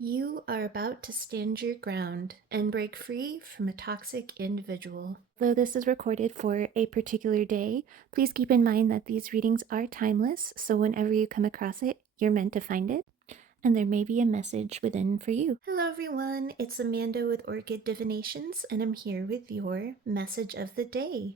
You are about to stand your ground and break free from a toxic individual. Though this is recorded for a particular day, please keep in mind that these readings are timeless, so whenever you come across it, you're meant to find it, and there may be a message within for you. Hello everyone, it's Amanda with Orchid Divinations, and I'm here with your message of the day.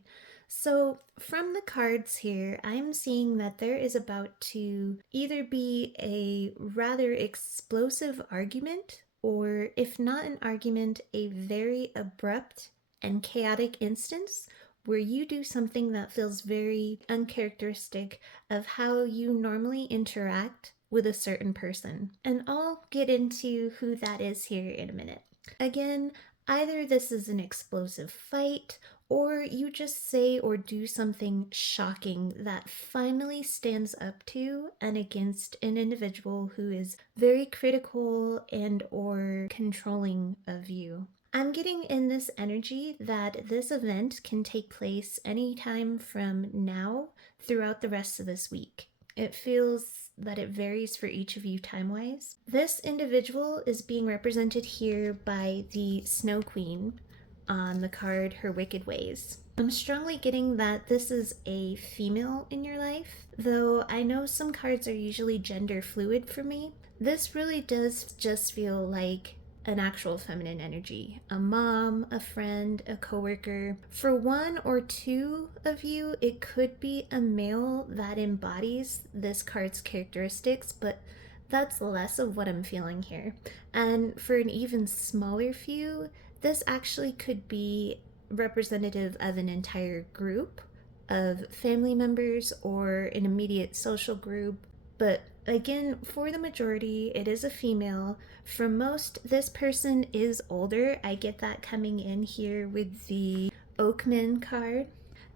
So, from the cards here, I'm seeing that there is about to either be a rather explosive argument, or if not an argument, a very abrupt and chaotic instance where you do something that feels very uncharacteristic of how you normally interact with a certain person. And I'll get into who that is here in a minute. Again, either this is an explosive fight, or you just say or do something shocking that finally stands up to and against an individual who is very critical and or controlling of you. I'm getting in this energy that this event can take place anytime from now throughout the rest of this week. It feels that it varies for each of you time-wise. This individual is being represented here by the Snow Queen on the card Her Wicked Ways. I'm strongly getting that this is a female in your life, though I know some cards are usually gender fluid for me. This really does just feel like an actual feminine energy. A mom, a friend, a coworker. For one or two of you, it could be a male that embodies this card's characteristics, but that's less of what I'm feeling here. And for an even smaller few, this actually could be representative of an entire group of family members or an immediate social group. But again, for the majority, it is a female. For most, this person is older. I get that coming in here with the Oakman card.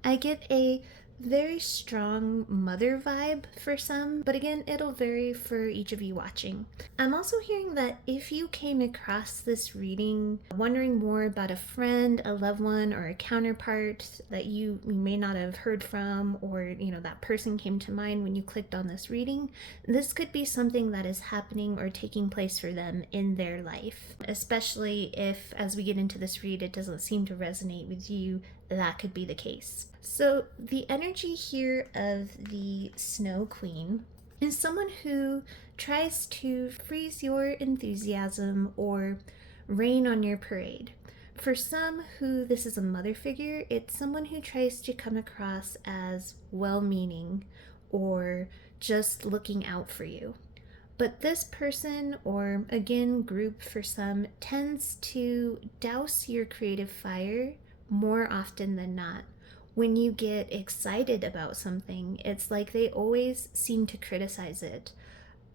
I get a very strong mother vibe for some, but again, it'll vary for each of you watching. I'm also hearing that if you came across this reading wondering more about a friend, a loved one, or a counterpart that you may not have heard from, or that person came to mind when you clicked on this reading, this could be something that is happening or taking place for them in their life. Especially if, as we get into this read, it doesn't seem to resonate with you, that could be the case. So the energy here of the Snow Queen is someone who tries to freeze your enthusiasm or rain on your parade. For some who this is a mother figure, it's someone who tries to come across as well-meaning or just looking out for you. But this person, or again, group for some, tends to douse your creative fire more often than not. When you get excited about something, it's like they always seem to criticize it,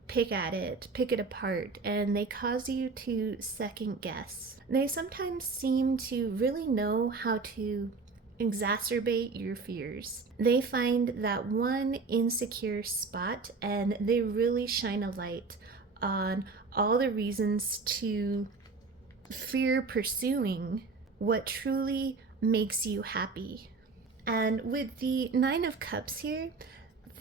pick at it, pick it apart, and they cause you to second guess. They sometimes seem to really know how to exacerbate your fears. They find that one insecure spot and they really shine a light on all the reasons to fear pursuing what truly makes you happy. And with the Nine of Cups here,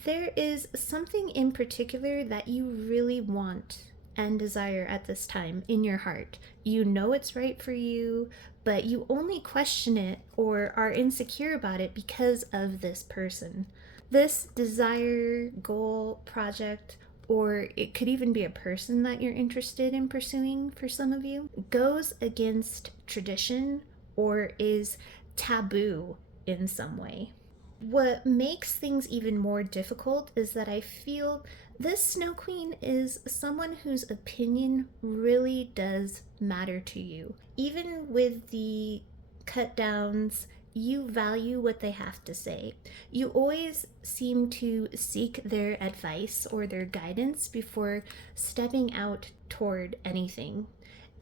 there is something in particular that you really want and desire at this time in your heart. You know it's right for you, but you only question it or are insecure about it because of this person. This desire, goal, project, or it could even be a person that you're interested in pursuing for some of you, goes against tradition or is taboo in some way. What makes things even more difficult is that I feel this Snow Queen is someone whose opinion really does matter to you. Even with the cut downs, you value what they have to say. You always seem to seek their advice or their guidance before stepping out toward anything.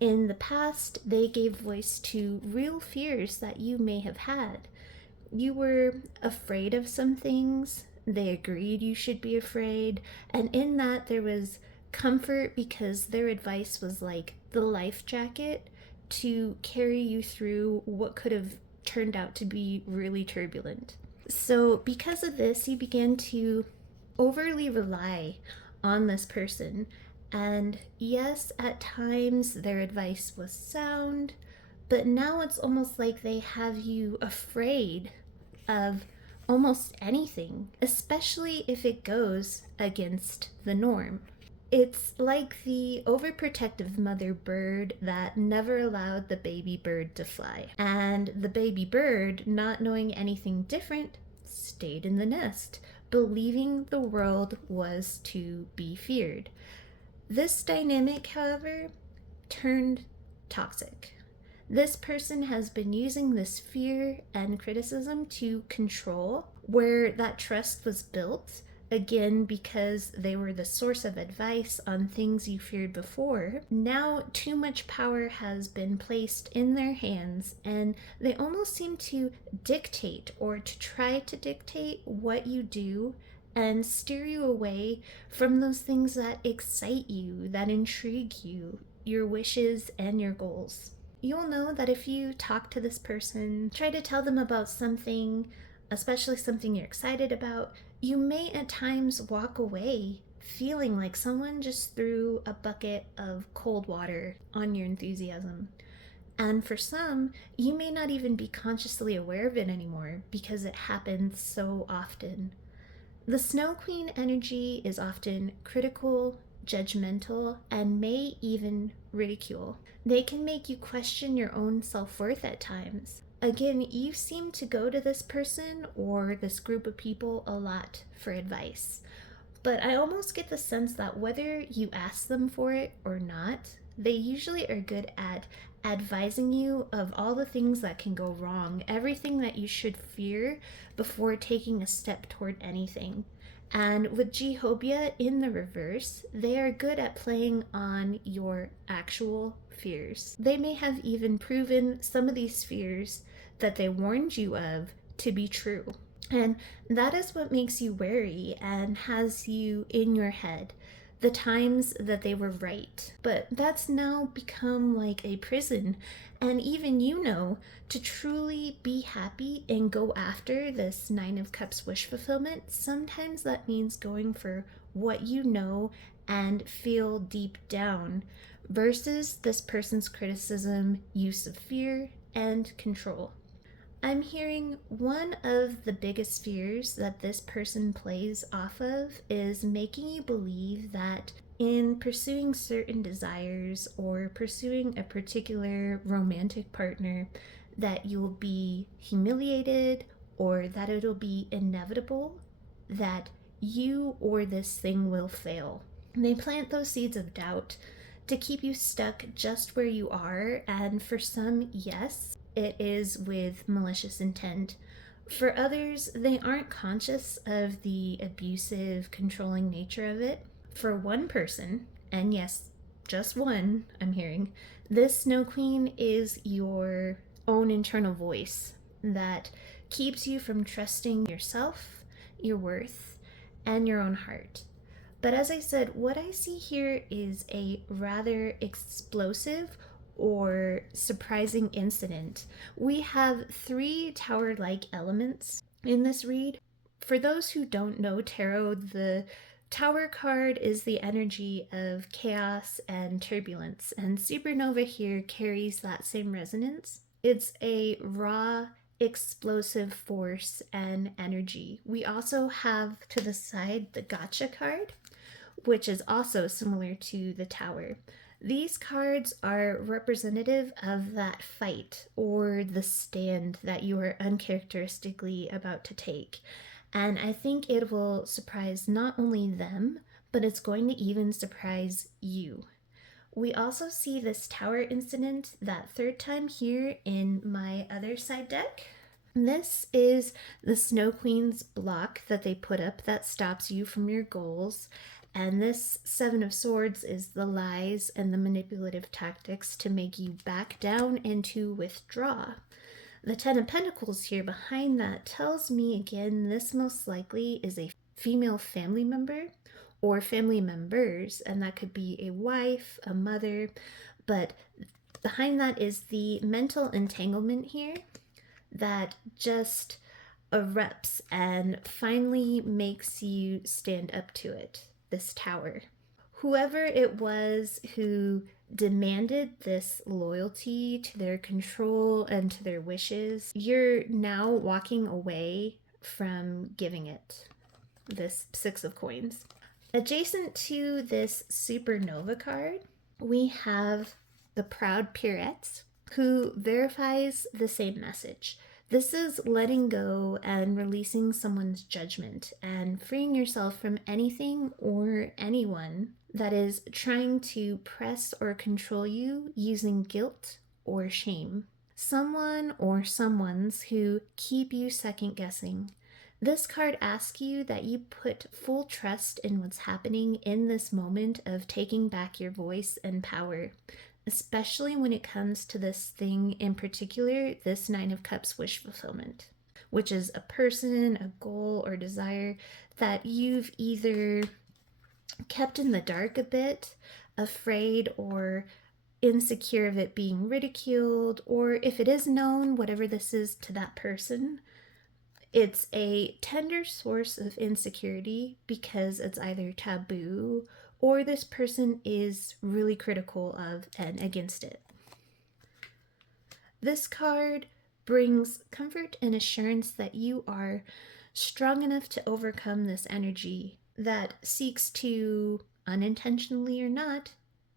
In the past, they gave voice to real fears that you may have had. You were afraid of some things, they agreed you should be afraid, and in that there was comfort because their advice was like the life jacket to carry you through what could have turned out to be really turbulent. So because of this, you began to overly rely on this person, And yes, at times their advice was sound, but now it's almost like they have you afraid of almost anything, especially if it goes against the norm. It's like the overprotective mother bird that never allowed the baby bird to fly. And the baby bird, not knowing anything different, stayed in the nest, believing the world was to be feared. This dynamic, however, turned toxic. This person has been using this fear and criticism to control where that trust was built, again, because they were the source of advice on things you feared before. Now, too much power has been placed in their hands, and they almost seem to dictate or to try to dictate what you do and steer you away from those things that excite you, that intrigue you, your wishes and your goals. You'll know that if you talk to this person, try to tell them about something, especially something you're excited about, you may at times walk away feeling like someone just threw a bucket of cold water on your enthusiasm. And for some, you may not even be consciously aware of it anymore because it happens so often. The Snow Queen energy is often critical, judgmental, and may even ridicule. They can make you question your own self-worth at times. Again, you seem to go to this person or this group of people a lot for advice. But I almost get the sense that whether you ask them for it or not, they usually are good at advising you of all the things that can go wrong, everything that you should fear before taking a step toward anything. And with Jehobia in the reverse, they are good at playing on your actual fears. They may have even proven some of these fears that they warned you of to be true. And that is what makes you wary and has you in your head the times that they were right. But that's now become like a prison. And even to truly be happy and go after this Nine of Cups wish fulfillment, sometimes that means going for what you know and feel deep down versus this person's criticism, use of fear, and control. I'm hearing one of the biggest fears that this person plays off of is making you believe that in pursuing certain desires or pursuing a particular romantic partner, that you'll be humiliated or that it'll be inevitable that you or this thing will fail. They plant those seeds of doubt to keep you stuck just where you are, and for some, yes, it is with malicious intent. For others, they aren't conscious of the abusive, controlling nature of it. For one person, and yes, just one, I'm hearing, this Snow Queen is your own internal voice that keeps you from trusting yourself, your worth, and your own heart. But as I said, what I see here is a rather explosive or surprising incident. We have 3 tower-like elements in this read. For those who don't know tarot, the Tower card is the energy of chaos and turbulence, and Supernova here carries that same resonance. It's a raw, explosive force and energy. We also have to the side the Gotcha card, which is also similar to the Tower. These cards are representative of that fight or the stand that you are uncharacteristically about to take. And I think it will surprise not only them, but it's going to even surprise you. We also see this Tower incident that 3rd time here in my other side deck. This is the Snow Queen's block that they put up that stops you from your goals. And this 7 of Swords is the lies and the manipulative tactics to make you back down and to withdraw. The 10 of Pentacles here behind that tells me again this most likely is a female family member or family members, and that could be a wife, a mother, but behind that is the mental entanglement here that just erupts and finally makes you stand up to it. This Tower. Whoever it was who demanded this loyalty to their control and to their wishes, you're now walking away from giving it this Six of Coins. Adjacent to this supernova card, we have the Proud Pierrettes, who verifies the same message. This is letting go and releasing someone's judgment and freeing yourself from anything or anyone that is trying to press or control you using guilt or shame. Someone or someones who keep you second guessing. This card asks you that you put full trust in what's happening in this moment of taking back your voice and power, especially when it comes to this thing in particular, this Nine of Cups wish fulfillment, which is a person, a goal, or desire that you've either kept in the dark a bit, afraid or insecure of it being ridiculed, or if it is known, whatever this is to that person, it's a tender source of insecurity because it's either taboo or this person is really critical of and against it. This card brings comfort and assurance that you are strong enough to overcome this energy that seeks to, unintentionally or not,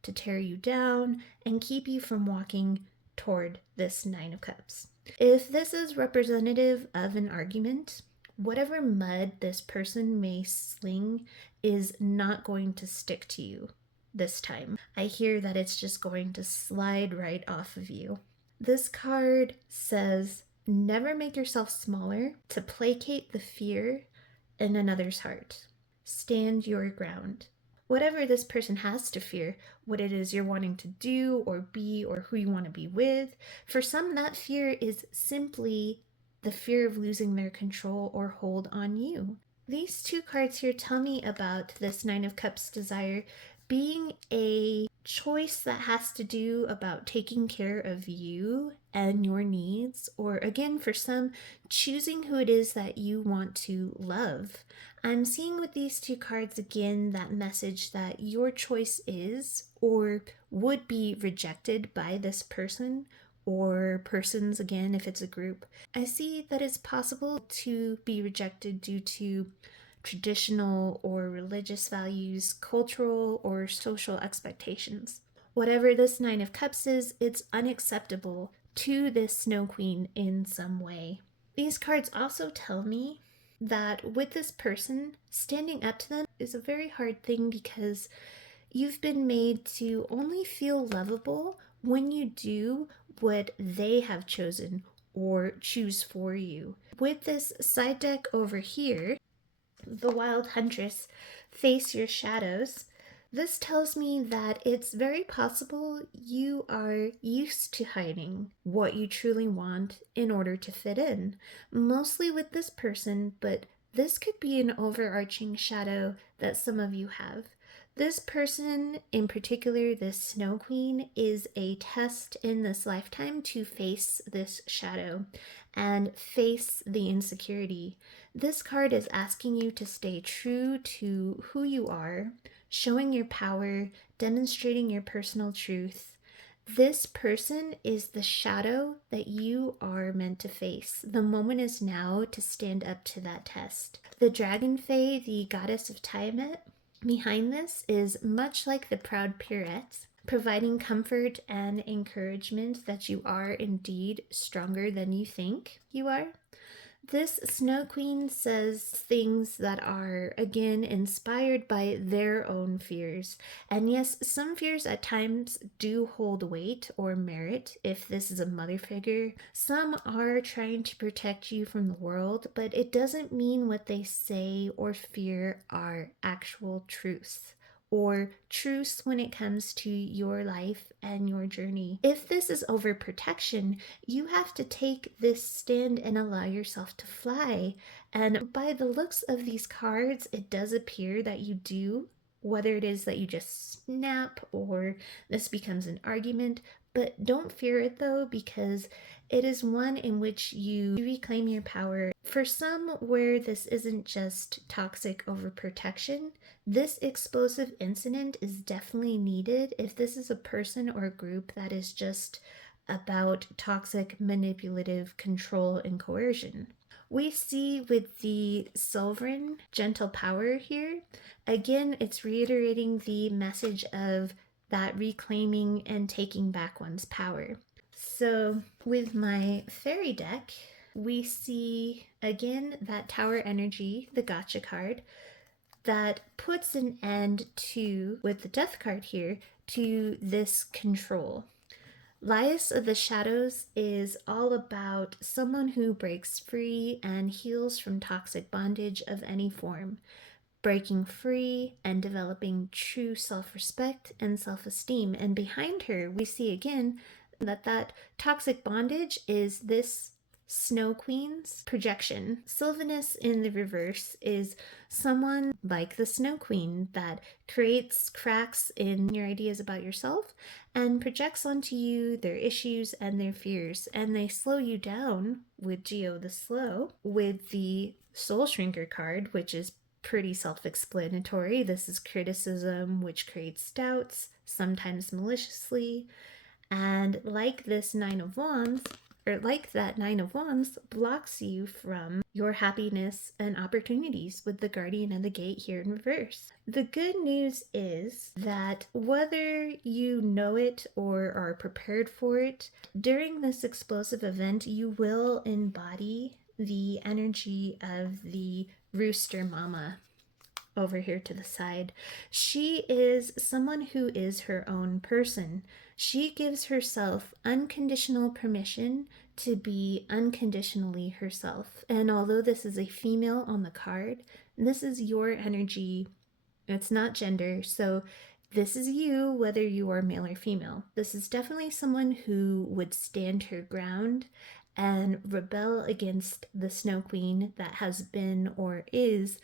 to tear you down and keep you from walking toward this Nine of Cups. If this is representative of an argument, whatever mud this person may sling is not going to stick to you this time. I hear that it's just going to slide right off of you. This card says, never make yourself smaller to placate the fear in another's heart. Stand your ground. Whatever this person has to fear, what it is you're wanting to do or be or who you want to be with, for some that fear is simply the fear of losing their control or hold on you. These two cards here tell me about this Nine of Cups desire being a choice that has to do about taking care of you and your needs, or again, for some, choosing who it is that you want to love. I'm seeing with these two cards again that message that your choice is or would be rejected by this person or persons, again, if it's a group. I see that it's possible to be rejected due to traditional or religious values, cultural or social expectations. Whatever this Nine of Cups is, it's unacceptable to this Snow Queen in some way. These cards also tell me that with this person, standing up to them is a very hard thing because you've been made to only feel lovable when you do what they have chosen or choose for you. With this side deck over here, the Wild Huntress, Face Your Shadows, this tells me that it's very possible you are used to hiding what you truly want in order to fit in, mostly with this person, but this could be an overarching shadow that some of you have. This person, in particular, this Snow Queen, is a test in this lifetime to face this shadow and face the insecurity. This card is asking you to stay true to who you are, showing your power, demonstrating your personal truth. This person is the shadow that you are meant to face. The moment is now to stand up to that test. The Dragon Fae, the goddess of Tiamat, behind this is much like the Proud Pierrettes, providing comfort and encouragement that you are indeed stronger than you think you are. This Snow Queen says things that are, again, inspired by their own fears. And yes, some fears at times do hold weight or merit if this is a mother figure. Some are trying to protect you from the world, but it doesn't mean what they say or fear are actual truths, or truths when it comes to your life and your journey. If this is overprotection, you have to take this stand and allow yourself to fly. And by the looks of these cards, it does appear that you do, whether it is that you just snap or this becomes an argument. But don't fear it though, because it is one in which you reclaim your power For some where this isn't just toxic overprotection, this explosive incident is definitely needed if this is a person or group that is just about toxic, manipulative control and coercion. We see with the sovereign, gentle power here, again, it's reiterating the message of that reclaiming and taking back one's power. So with my fairy deck, we see again that tower energy, the gotcha card, that puts an end to, with the death card here, to this control. Laius of the Shadows is all about someone who breaks free and heals from toxic bondage of any form, breaking free and developing true self-respect and self-esteem. And behind her, we see again that toxic bondage is this Snow Queen's projection. Sylvanus in the reverse is someone like the Snow Queen that creates cracks in your ideas about yourself and projects onto you their issues and their fears, and they slow you down with Geo the Slow, with the Soul Shrinker card, which is pretty self-explanatory. This is criticism, which creates doubts, sometimes maliciously, and like this Nine of Wands, or like that Nine of Wands, blocks you from your happiness and opportunities with the Guardian of the Gate here in reverse. The good news is that whether you know it or are prepared for it, during this explosive event, you will embody the energy of the Rooster Mama over here to the side. She is someone who is her own person. She gives herself unconditional permission to be unconditionally herself. And although this is a female on the card, this is your energy. It's not gender. So this is you, whether you are male or female. This is definitely someone who would stand her ground and rebel against the Snow Queen that has been or is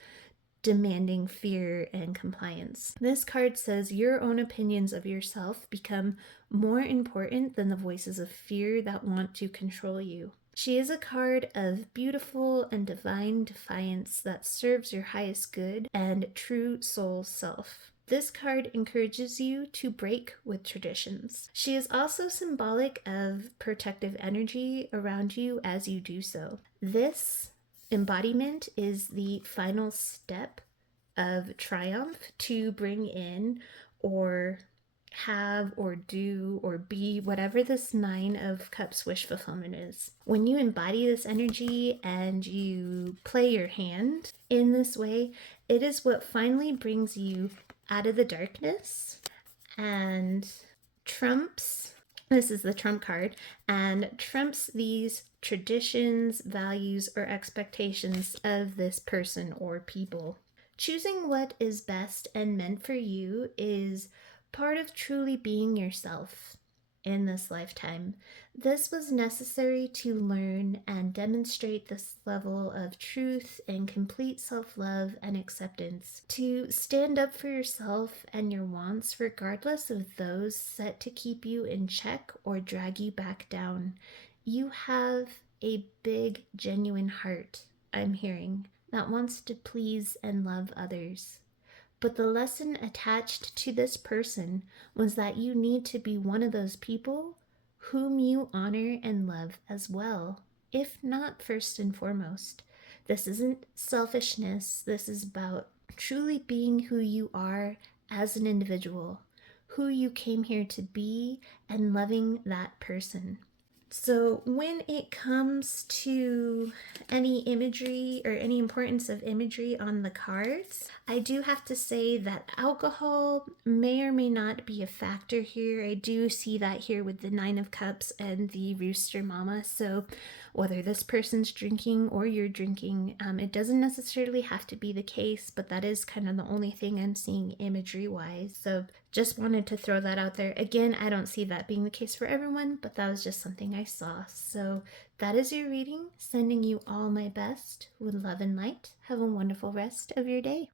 demanding fear and compliance. This card says your own opinions of yourself become more important than the voices of fear that want to control you. She is a card of beautiful and divine defiance that serves your highest good and true soul self. This card encourages you to break with traditions. She is also symbolic of protective energy around you as you do so. This embodiment is the final step of triumph to bring in or have or do or be whatever this Nine of Cups wish fulfillment is. When you embody this energy and you play your hand in this way, it is what finally brings you out of the darkness and trumps, this is the trump card, and trumps these traditions, values, or expectations of this person or people. Choosing what is best and meant for you is part of truly being yourself in this lifetime. This was necessary to learn and demonstrate this level of truth and complete self-love and acceptance, to stand up for yourself and your wants regardless of those set to keep you in check or drag you back down. You have a big, genuine heart, I'm hearing, that wants to please and love others. But the lesson attached to this person was that you need to be one of those people whom you honor and love as well, if not first and foremost. This isn't selfishness. This is about truly being who you are as an individual, who you came here to be, and loving that person. So when it comes to any imagery or any importance of imagery on the cards, I do have to say that alcohol may or may not be a factor here. I do see that here with the Nine of Cups and the Rooster Mama. So whether this person's drinking or you're drinking, it doesn't necessarily have to be the case, but that is kind of the only thing I'm seeing imagery wise. So just wanted to throw that out there. Again, I don't see that being the case for everyone, but that was just something I saw. So that is your reading. Sending you all my best with love and light. Have a wonderful rest of your day.